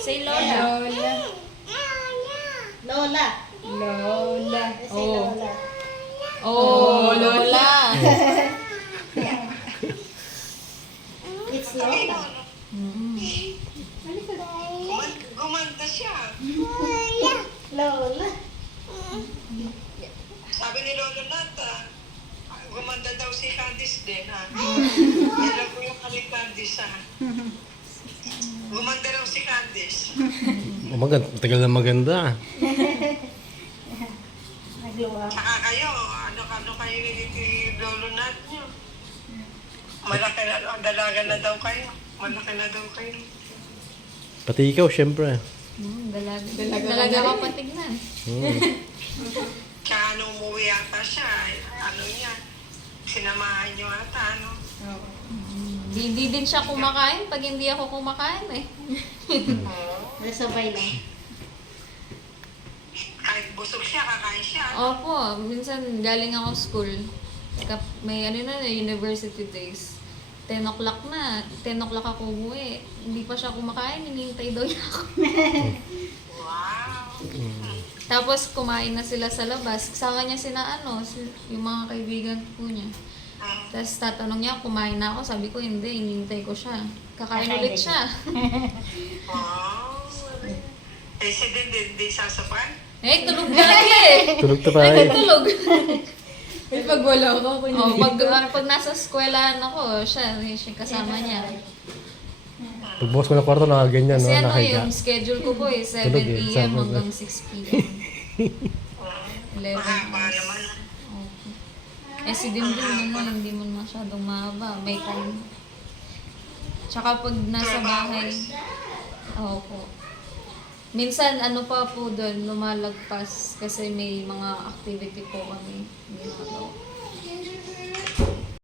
Say Lola. Lola. Lola. Lola. Say Lola. Oh, Lola. It's Lola. Gumanda siya. Lola. Sabi ni Lolo Nat, gumanda daw si Candice din, ha? Yan ko yung kay Candice, ha? Gumanda daw si Candice. Maganda, tagal na maganda. Nagluwa. Saka kayo, ano kayo ni Lolo Nat niyo? Malaki na, dalaga na daw kayo. Malaki na daw kayo. Pati ikaw, syempre. Dalaga ka pa tignan. Kaya nung umuwi yata siya, ano niya, sinamahan niyo ata, ano? Hindi din siya kumakain pag hindi ako kumakain eh. Nasabay lang. Kahit busog siya, kakain siya. Opo, minsan galing ako school. May ano na, university days. 10 o'clock na. 10 o'clock ako umuwi. Hindi pa siya kumakain. Hinihintay daw niya ako. Wow! Tapos kumain na sila sa labas. Kasama niya yung mga kaibigan po niya. Tapos tatanong niya, kumain na ako. Sabi ko, hindi. Hinihintay ko siya. Kakain ulit siya. Wow! Eh, si din sasapay? Eh, tulog lagi eh. Tulog na tayo. Tulog. May pag wala ko, Oh, pag nasa eskwelahan ako, siya kasama niya. Pagbukas ko ng kwarto, nakaganyan, no? Kasi ano Nakahiga. yung schedule ko po eh, 7 Tulog eh, p.m. sabi ko. hanggang 6 p.m. 11 Mahaba hours. naman. Okay. Eh si Dindin naman, hindi mo masyadong mahaba. May time. Tsaka pag nasa bahay, po. Minsan ano pa po doon, lumalagpas kasi may mga activity po kami ginagawa.